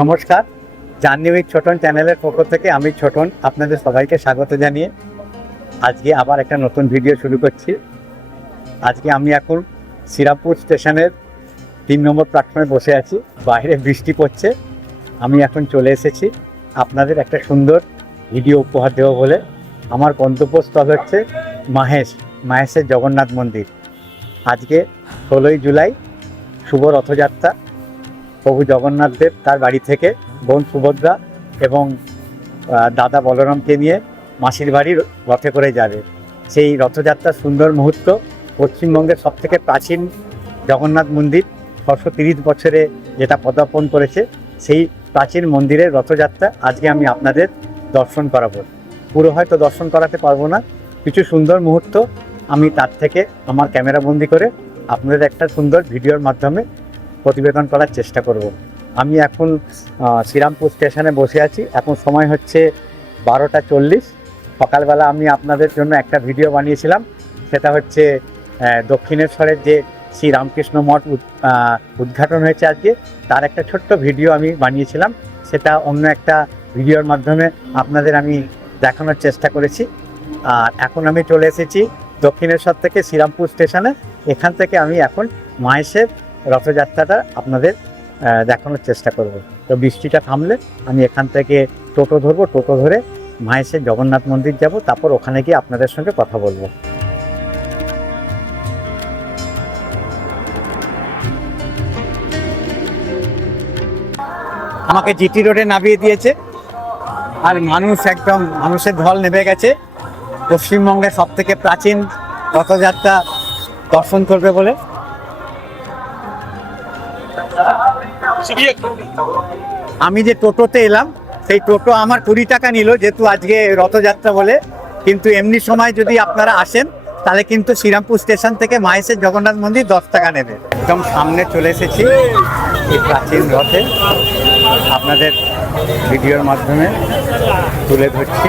নমস্কার, journey with Chhoton চ্যানেলের পক্ষ থেকে আমি ছোটন আপনাদের সবাইকে স্বাগত জানিয়ে আজকে আবার একটা নতুন ভিডিও শুরু করছি। আজকে আমি এখন শ্রীরামপুর স্টেশনের 3 নম্বর প্ল্যাটফর্মে বসে আছি। বাইরে বৃষ্টি পড়ছে। আমি এখন চলে এসেছি আপনাদের একটা সুন্দর ভিডিও উপহার দেবো বলে। আমার গন্তব্যস্থল হচ্ছে মাহেশের জগন্নাথ মন্দির। আজকে 16ই জুলাই, শুভ রথযাত্রা। প্রভু জগন্নাথ দেব তার বাড়ি থেকে বোন সুভদ্রা এবং দাদা বলরামকে নিয়ে মাসির বাড়ির রথে করে যাবে। সেই রথযাত্রার সুন্দর মুহূর্ত। পশ্চিমবঙ্গের সবথেকে প্রাচীন জগন্নাথ মন্দির 630 বছরে যেটা পদার্পণ করেছে, সেই প্রাচীন মন্দিরের রথযাত্রা আজকে আমি আপনাদের দর্শন করাবো। পুরো হয়তো দর্শন করাতে পারবো না, কিছু সুন্দর মুহূর্ত আমি তার থেকে আমার ক্যামেরাবন্দি করে আপনাদের একটা সুন্দর ভিডিওর মাধ্যমে প্রতিবেদন করার চেষ্টা করব। আমি এখন শ্রীরামপুর স্টেশনে বসে আছি। এখন সময় হচ্ছে 12টা 40। সকালবেলা আমি আপনাদের জন্য একটা ভিডিও বানিয়েছিলাম, সেটা হচ্ছে দক্ষিণেশ্বরের যে শ্রী রামকৃষ্ণ মঠ উদ্ঘাটন হয়েছে আজকে, তার একটা ছোট্ট ভিডিও আমি বানিয়েছিলাম। সেটা অন্য একটা ভিডিওর মাধ্যমে আপনাদের আমি দেখানোর চেষ্টা করেছি। আর এখন আমি চলে এসেছি দক্ষিণেশ্বর থেকে শ্রীরামপুর স্টেশনে। এখান থেকে আমি এখন মাহেশের রথযাত্রাটা আপনাদের দেখানোর চেষ্টা করব। তো বৃষ্টিটা থামলে আমি এখান থেকে টোটো ধরবো, টোটো ধরে মাহেশের জগন্নাথ মন্দির যাব, তারপর ওখানে গিয়ে আপনাদের সঙ্গে কথা বলবো। আমাকে জিটি রোডে নামিয়ে দিয়েছে, আর মানুষের ঢল নেমে গেছে পশ্চিমবঙ্গের সব থেকে প্রাচীন রথযাত্রা দর্শন করবে বলে। আমি যে টোটোতে এলাম, সেই টোটো আমার 20 টাকা নিল, যেহেতু আজকে রথযাত্রা বলে। কিন্তু এমনি সময় যদি আপনারা আসেন তাহলে কিন্তু শ্রীরামপুর স্টেশন থেকে মাহেশের জগন্নাথ মন্দির 10 টাকা নেবে। একদম সামনে চলে এসেছি এই প্রাচীন রথে, আপনাদের ভিডিওর মাধ্যমে তুলে ধরছি।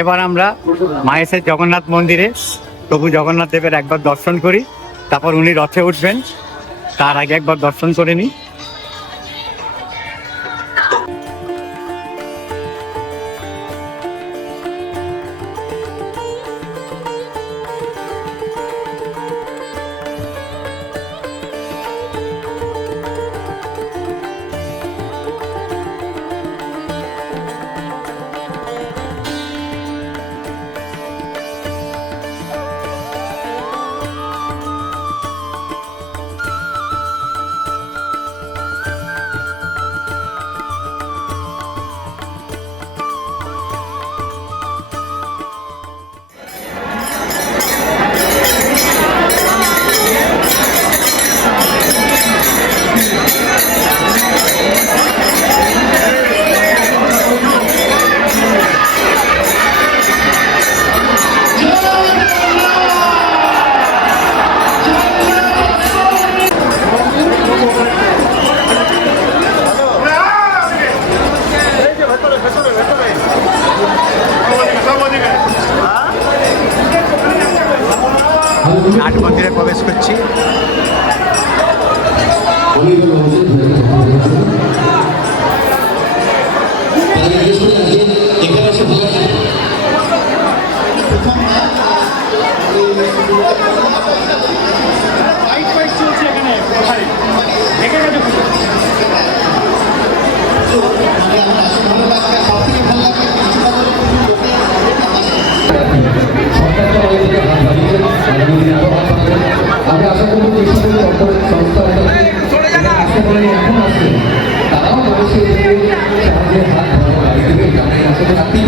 এবার আমরা মাহেশের জগন্নাথ মন্দিরে প্রভু জগন্নাথ দেবের একবার দর্শন করি, তারপর উনি রথে উঠবেন, তার আগে একবার দর্শন করে নিই। নাট মন্দিরে প্রবেশ করছি। আমি আশা করব যে সকল অর্থনৈতিক সংস্থা এখন আছে তারাও মানুষের সাহায্যের হাত দেবে, গ্রামের আসলে রাখতেই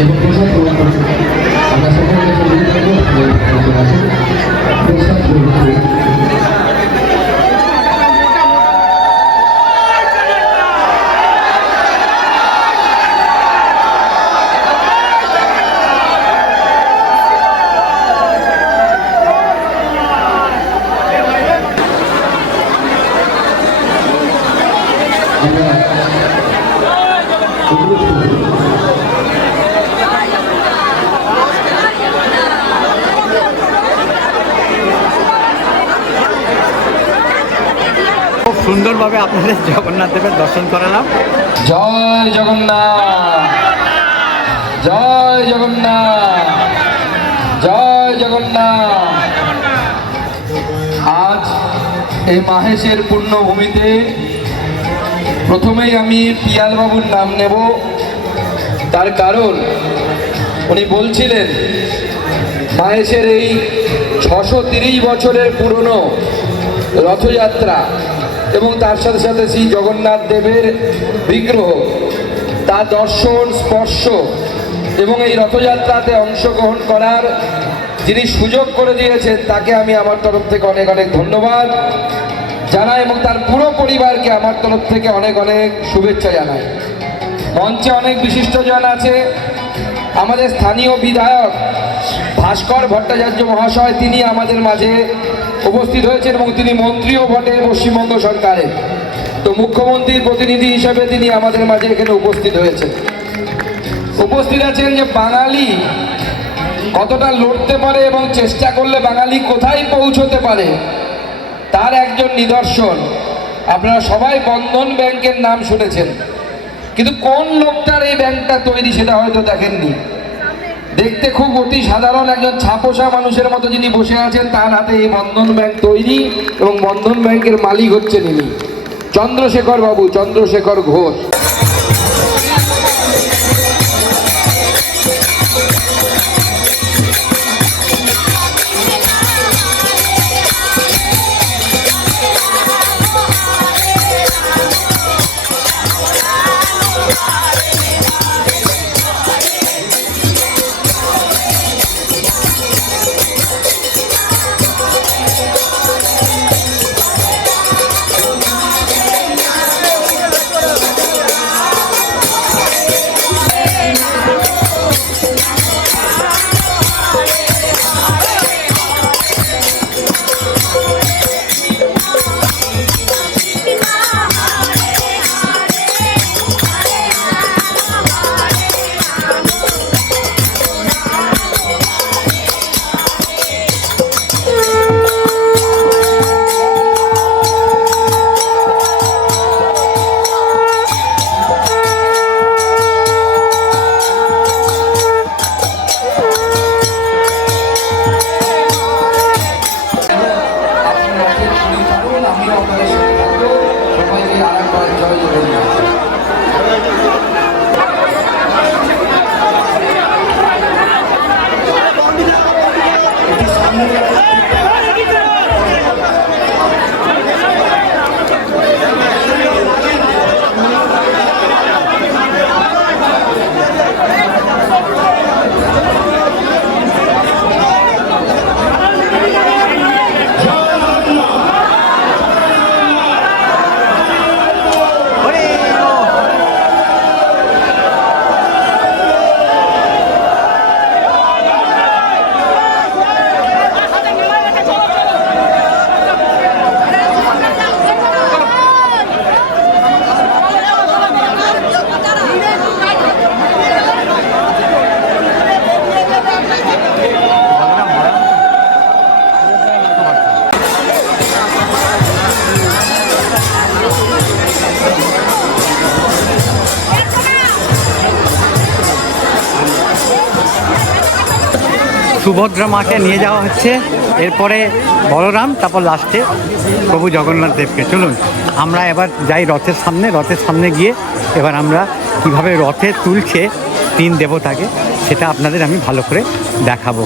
এবং প্রসাদ গ্রহণ করছেন। আমরা সকলের কাছে অনুরোধ করবো আপনারা আসুন, প্রসাদ গ্রহণ করুন। আমরা অনুরোধ করবো খুব সুন্দরভাবে আপনাদের জগন্নাথ দেবের দর্শন করালাম। জয় জগন্নাথ, জয় জগন্নাথ, জয় জগন্নাথ। আজ এই মাহেশের পুণ্যভূমিতে প্রথমেই আমি পিয়াল বাবুর নাম নেব। তার কারণ উনি বলছিলেন মাহেশের এই 630 বছরের পুরনো রথযাত্রা এবং তার সাথে সাথে শ্রী জগন্নাথ দেবের বিগ্রহ, তা দর্শন স্পর্শ এবং এই রথযাত্রাতে অংশগ্রহণ করার যিনি সুযোগ করে দিয়েছেন তাকে আমি আমার তরফ থেকে অনেক অনেক ধন্যবাদ জানাই এবং তার পুরো পরিবারকে আমার তরফ থেকে অনেক অনেক শুভেচ্ছা জানাই। মঞ্চে অনেক বিশিষ্টজন আছে। আমাদের স্থানীয় বিধায়ক ভাস্কর ভট্টাচার্য মহাশয়, তিনি আমাদের মাঝে উপস্থিত হয়েছেন এবং তিনি মন্ত্রীও বটে পশ্চিমবঙ্গ সরকারের। তো মুখ্যমন্ত্রীর প্রতিনিধি হিসেবে তিনি আমাদের মাঝে এখানে উপস্থিত হয়েছেন। উপস্থিত আছেন যে বাঙালি কতটা লড়তে পারে এবং চেষ্টা করলে বাঙালি কোথায় পৌঁছতে পারে তার একজন নিদর্শন। আপনারা সবাই বন্ধন ব্যাংকের নাম শুনেছেন, কিন্তু কোন লোকটার এই ব্যাংকটা তৈরি সেটা হয়তো দেখেননি। দেখতে খুব অতি সাধারণ একজন ছাপোষা মানুষের মতো যিনি বসে আছেন, তার হাতে এই বন্ধন ব্যাংক তৈরি এবং বন্ধন ব্যাংকের মালিক হচ্ছেন ইনি চন্দ্রশেখর বাবু, চন্দ্রশেখর ঘোষ। সুভদ্রা মাকে নিয়ে যাওয়া হচ্ছে, এরপরে বলরাম, তারপর লাস্টে প্রভু জগন্নাথ দেবকে। চলুন আমরা এবার যাই রথের সামনে। রথের সামনে গিয়ে এবার আমরা কিভাবে রথে তুলছে তিন দেবতাকে সেটা আপনাদের আমি ভালো করে দেখাবো।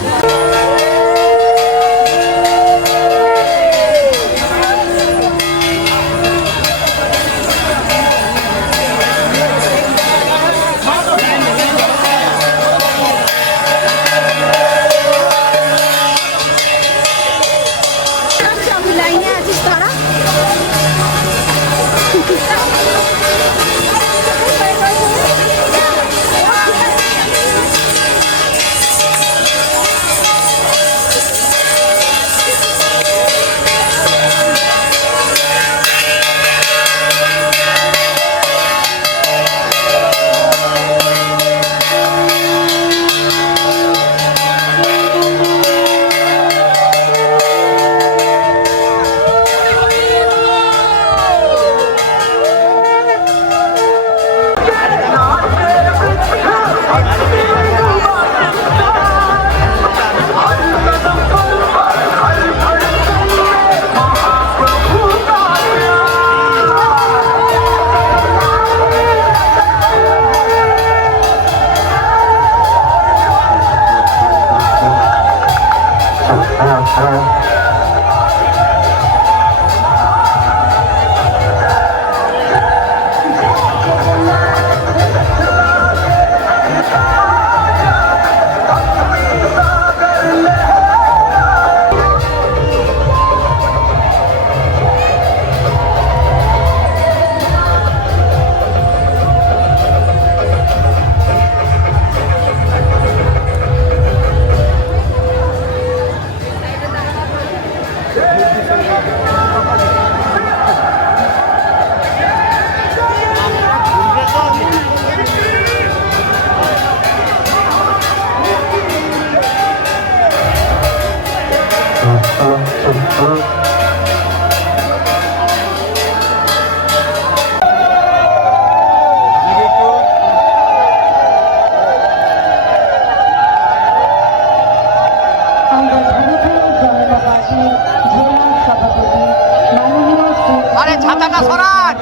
আরে ছাতাটা সরান,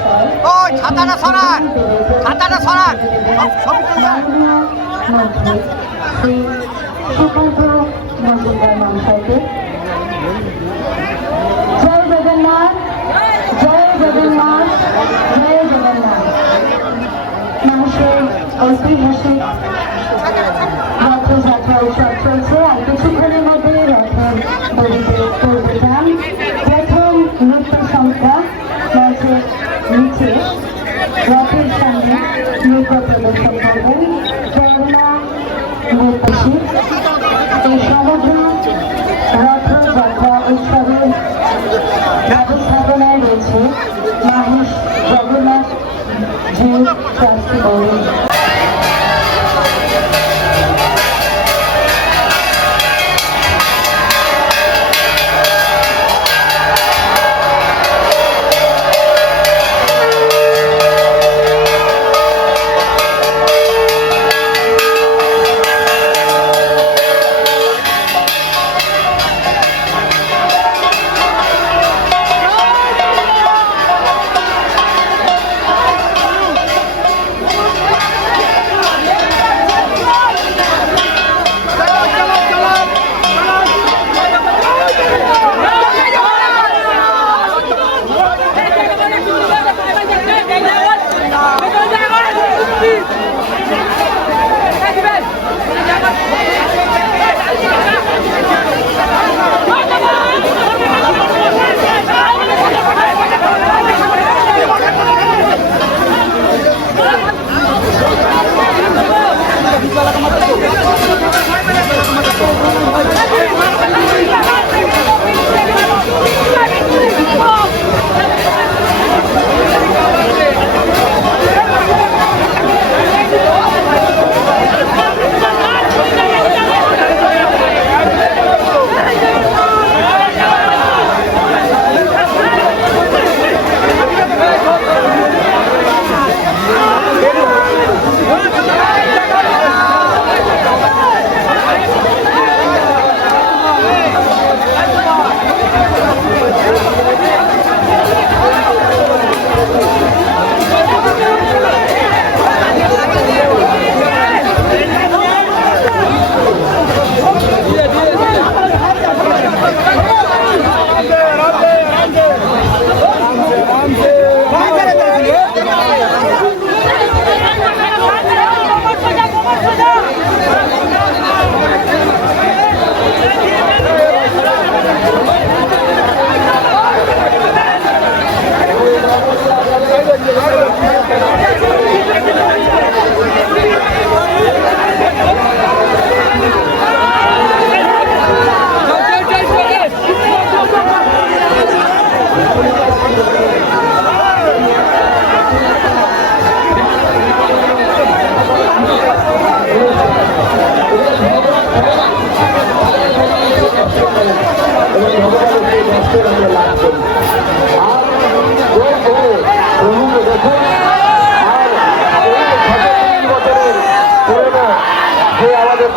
ওই ছাতাটা সরান, ছাতাটা সরান। জয় জগন্নাথ, জয় জগন্নাথ, জয় জগন্নাথ। মানুষের ঐতিহাসিক রথযাত্রা উৎসব চলছে, আর কিছুক্ষণের মধ্যে রথের দড়িতে তুলতে যান। প্রথম নৃত্য সংখ্যা মঞ্চের নিচে রথের সামনে নৃত্য প্রদর্শন করবেন কেরলা নৃত্যশিল্পী। এই সমগ্র রথযাত্রা উৎসবের ব্যবস্থাপনায় রয়েছে মহেশ জগন্নাথ জি ট্রাস্টি বোর্ড।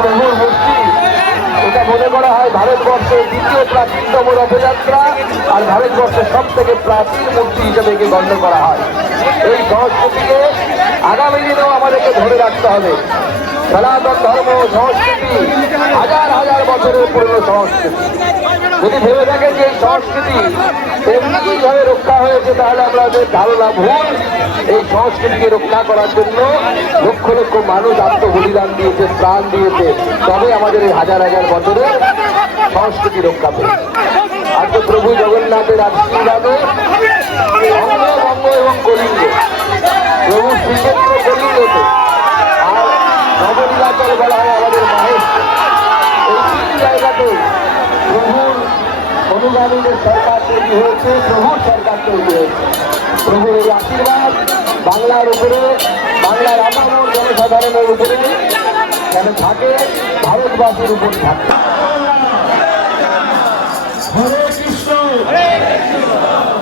প্রভুর মূর্তি, এটা মনে করা হয় ভারতবর্ষের দ্বিতীয় প্রাচীনতম রথযাত্রা আর ভারতবর্ষের সব থেকে প্রাচীন মূর্তি হিসেবে একে গণ্য করা হয়। এই সংস্কৃতিকে আগামী দিনেও আমাদেরকে ধরে রাখতে হবে। সনাতন ধর্ম সংস্কৃতি হাজার হাজার বছরের পুরনো সংস্কৃতি। যদি ভেবে থাকেন যে এই সংস্কৃতি এমনিভাবে রক্ষা হয়েছে, তাহলে আমাদের ধারণা ভুল। এই সংস্কৃতিকে রক্ষা করার জন্য লক্ষ লক্ষ মানুষ আত্মবলিদান দিয়েছে, প্রাণ দিয়েছে, তবে আমাদের এই হাজার হাজার বছরের সংস্কৃতি রক্ষা পেয়েছে। আজকে প্রভু জগন্নাথের আশীর্বাদে অঙ্গ বঙ্গ এবং কলিঙ্গ, প্রভু শ্রীক্ষেত্র কলিঙ্গতে আর নবনীলাচল বলা হয় আমাদের মাহেশ, এই তিন জায়গাতে প্রভুর অনুগামীদের সরকার তৈরি হয়েছে, প্রভুর সরকার তৈরি হয়েছে। প্রভুর এই আশীর্বাদ বাংলার উপরে, বাংলার আপামর জনসাধারণের উপরে যেন থাকে, ভারতবাসীর উপর থাকে। হরে কৃষ্ণ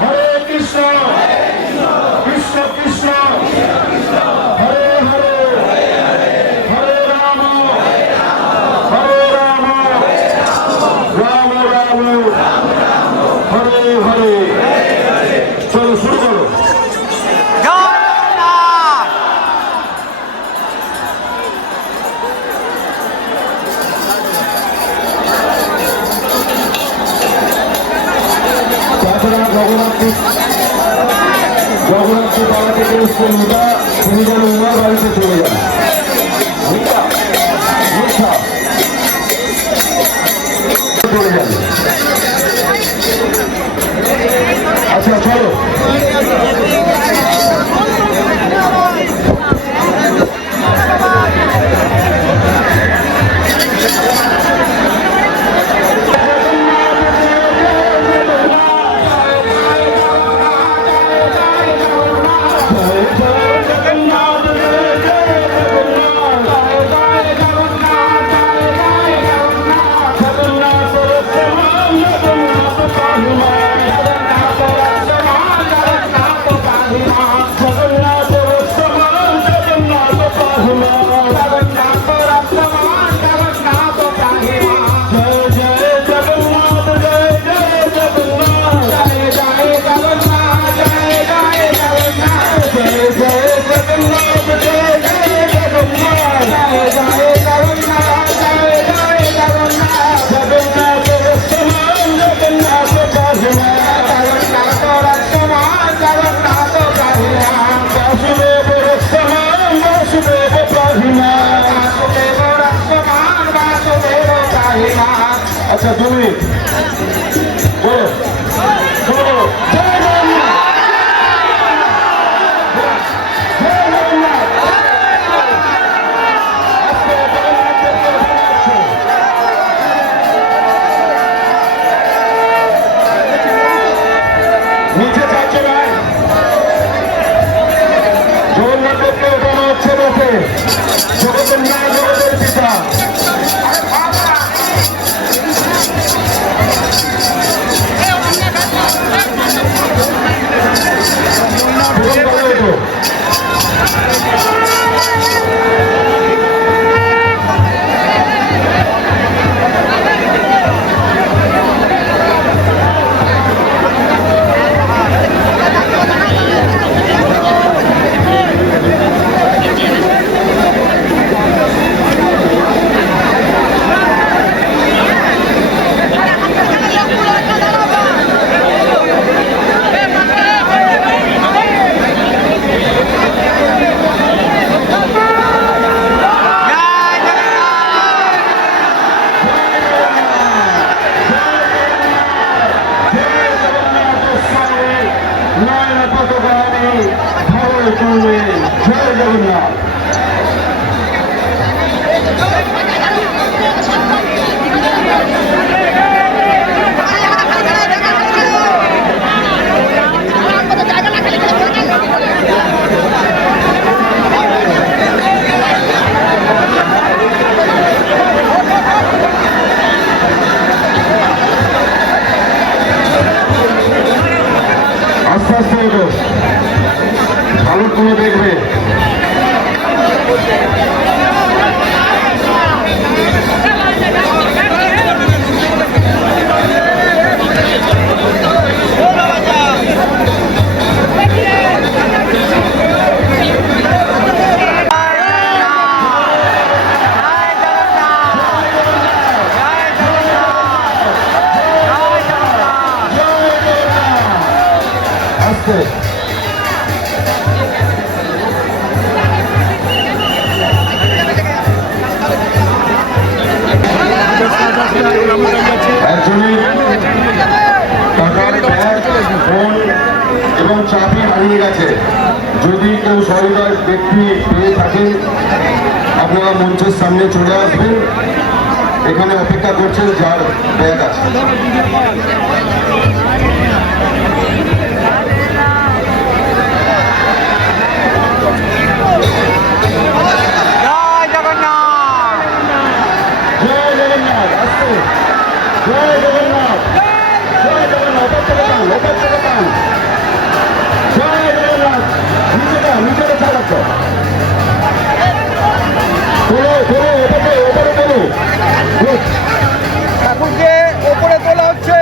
হরে কৃষ্ণ কৃষ্ণ কৃষ্ণ হরে হরে হরে রাম রাম রাম হরে হরে। চলো শুরু করো। জগন্নাথ তাছাড়া জগন্নাথকে পাড়া থেকে মিঠা, তুমি যেন উনার বাড়িতে চলে যান। মিঠা মিঠা চলে যান। আচ্ছা চলো। আচ্ছা তুমি বলো বলো জয় জগন্নাথ। জয় জগন্নাথ। নিচে চাচ্ছে ভাই, জগন্নাথকে ওঠানো হচ্ছে বসে। জগতের মা, জগতের পিতা। আসতে। একজনের টাকার ব্যাগ, ফোন এবং চাবি হারিয়ে গেছে। যদি কেউ সহৃদয় ব্যক্তি পেয়ে থাকেন আপনারা মঞ্চের সামনে চলে আসবেন। এখানে অপেক্ষা করছেন যার ব্যাগ আছে। জয় জগন্নাথ। জয় জগন্নাথ, আসতে। জয় জগন্নাথ, জয় জগন্নাথ, ওপর থেকে টান, ওপর থেকে টান। জয় জগন্নাথ, নিচে টান, নিচে ছাড়াচ্ছ। তোলো, তোলো, ওপরে তোলো। Good. ঠাকুরকে ওপরে তোলা হচ্ছে।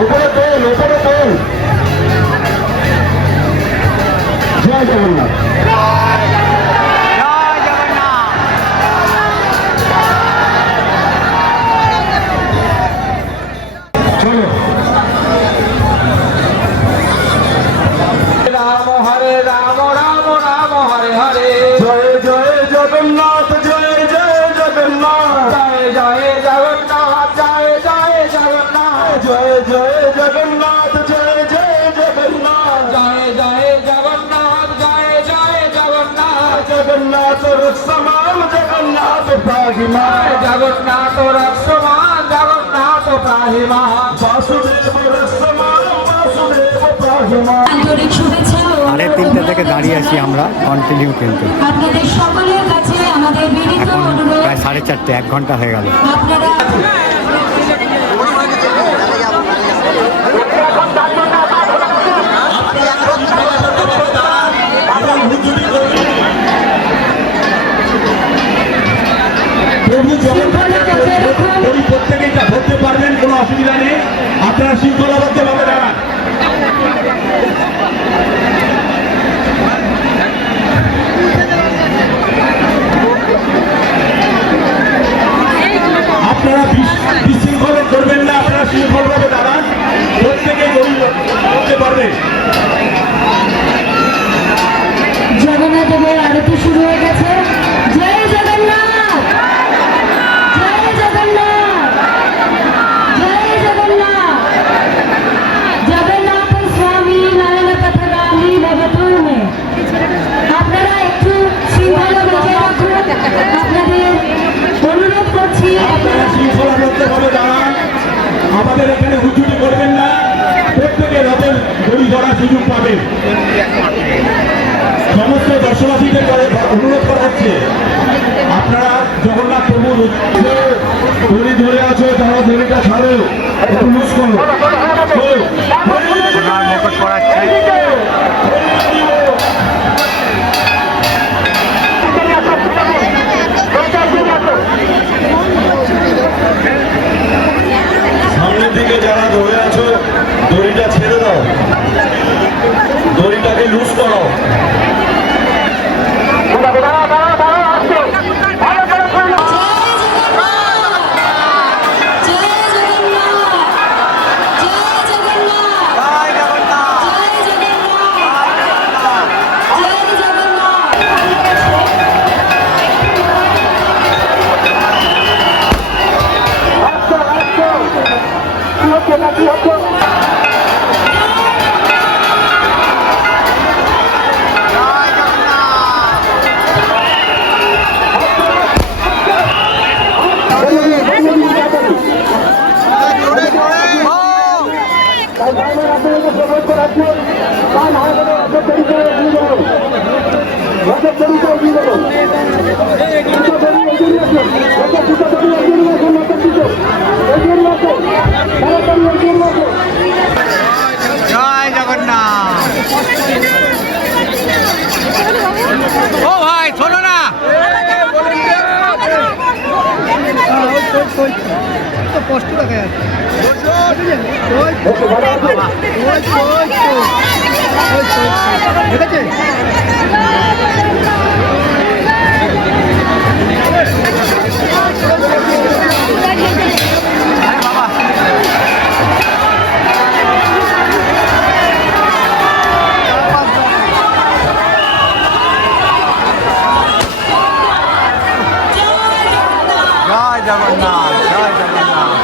ওপরে তোল, ওপরে তোল। জয় জগন্নাথ। জয় জগন্নাথ। চলো। রাম হরে রাম, রাম রাম হরে হরে। জয় জয় জগন্নাথ, জয় জয় জগন্নাথ। জয় জয় জগন্নাথ, জয় জয় জগন্নাথ। জয় জয় জগন্নাথ, জয় জয় জগন্নাথ। জয় জয় জগন্নাথ, জয় জয় জগন্নাথ। জগন্নাথ রক্ষমান, জগন্নাথ পাহিমান। জগন্নাথ রক্ষমান, জগন্নাথ পাহিমান। বাসুদেব রক্ষমান, বাসুদেব পাহিমান। আন্তরিক শুভেচ্ছা ও সাড়ে তিনটে থেকে দাঁড়িয়ে আছি আমরা কন্টিনিউ, কিন্তু আপনাদের সকলের কাছে আমাদের বিনীত এখন অনুরোধ প্রায় 4:30, 1 ঘন্টা হয়ে গেল। আপনারা প্রভু জগন্নাথ ওই প্রত্যেকেই ধরতে পারবেন, কোনো অসুবিধা নেই। আপনারা শৃঙ্খলাবদ্ধভাবে দাঁড়ান। আপনারা বিশৃঙ্খল করবেন না, আপনারা শৃঙ্খলভাবে দাঁড়ান। প্রত্যেকেই করতে পারবেন। জগন্নাথ দেবের আরতি শুরু হয়ে গেছে। জয় জগন্নাথ, জয় জগন্নাথ, জয় জগন্নাথ। জগন্নাথ স্বামী নারায়ণ পথগামী ভবতু মে। আপনারা একটু শৃঙ্খলা বজায় রাখুন, আপনাদের অনুরোধ করছি। আপনারা শৃঙ্খলাবদ্ধভাবে দাঁড়ান। আমাদের এখানে হুজুরি করবেন না। প্রত্যেকে রথের দড়ি ধরার সুযোগ পাবেন। সমস্ত দর্শনার্থীদের অনুরোধ করা হচ্ছে, আপনারা জগন্নাথ প্রভুর দড়ি ধরে আছো, তারা দড়িটা ছাড়ো, একটু লুজ করো। ওনার মুকুট পড়াচ্ছে। সামনের দিকে যারা ধরে আছো দড়িটা ছেড়ে দাও, দড়িটাকে লুজ করো। জয় জগন্নাথ। ও ভাই শোনো না, কষ্ট দেখা যাচ্ছে। জগন্নাথ জয় জগন্নাথ।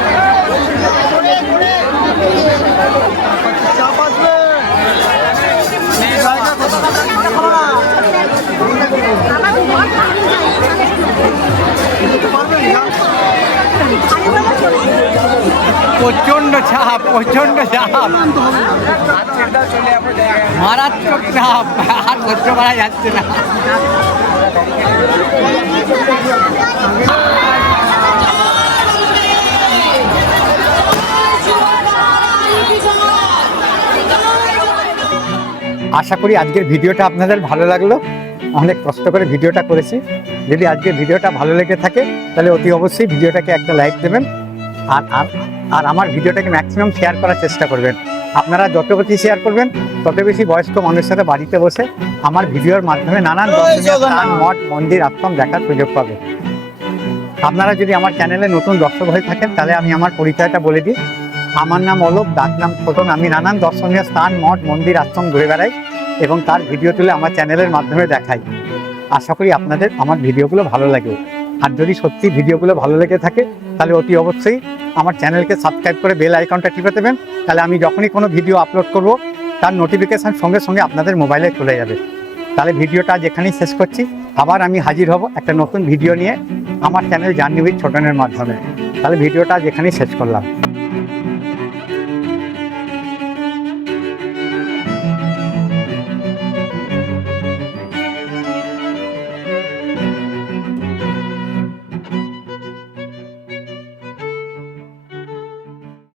প্রচন্ড চাপ, প্রচন্ড চাপ, মারাত্মক চাপ, আর সহ্য করা যাচ্ছে না। আশা করি আজকের ভিডিওটা আপনাদের ভালো লাগলো। অনেক কষ্ট করে ভিডিওটা করেছি। যদি আজকের ভিডিওটা ভালো লেগে থাকে তাহলে অতি অবশ্যই ভিডিওটাকে একটা লাইক দেবেন, আর আর আর আমার ভিডিওটাকে ম্যাক্সিমাম শেয়ার করার চেষ্টা করবেন। আপনারা যত বেশি শেয়ার করবেন তত বেশি বয়স্ক মানুষেরা বাড়িতে বসে আমার ভিডিওর মাধ্যমে নানান দর্শনীয় স্থান, মঠ, মন্দির, আশ্রম দেখার সুযোগ পাবে। আপনারা যদি আমার চ্যানেলে নতুন দর্শক হয়ে থাকেন তাহলে আমি আমার পরিচয়টা বলে দিই। আমার নাম অলোক, ডাক নাম ছোটন। আমি নানান দর্শনীয় স্থান, মঠ, মন্দির, আশ্রম ঘুরে বেড়াই এবং তার ভিডিও তুলে আমার চ্যানেলের মাধ্যমে দেখাই। আশা করি আপনাদের আমার ভিডিওগুলো ভালো লাগে। আর যদি সত্যি ভিডিওগুলো ভালো লেগে থাকে তাহলে অতি অবশ্যই আমার চ্যানেলকে সাবস্ক্রাইব করে বেল আইকনটা টিপে দেবেন। তাহলে আমি যখনই কোনো ভিডিও আপলোড করব তার নোটিফিকেশান সঙ্গে সঙ্গে আপনাদের মোবাইলে চলে যাবে। তাহলে ভিডিওটা যেখানেই শেষ করছি, আবার আমি হাজির হব একটা নতুন ভিডিও নিয়ে আমার চ্যানেল জার্নি উইথ ছোটনের মাধ্যমে। তাহলে ভিডিওটা যেখানেই শেষ করলাম।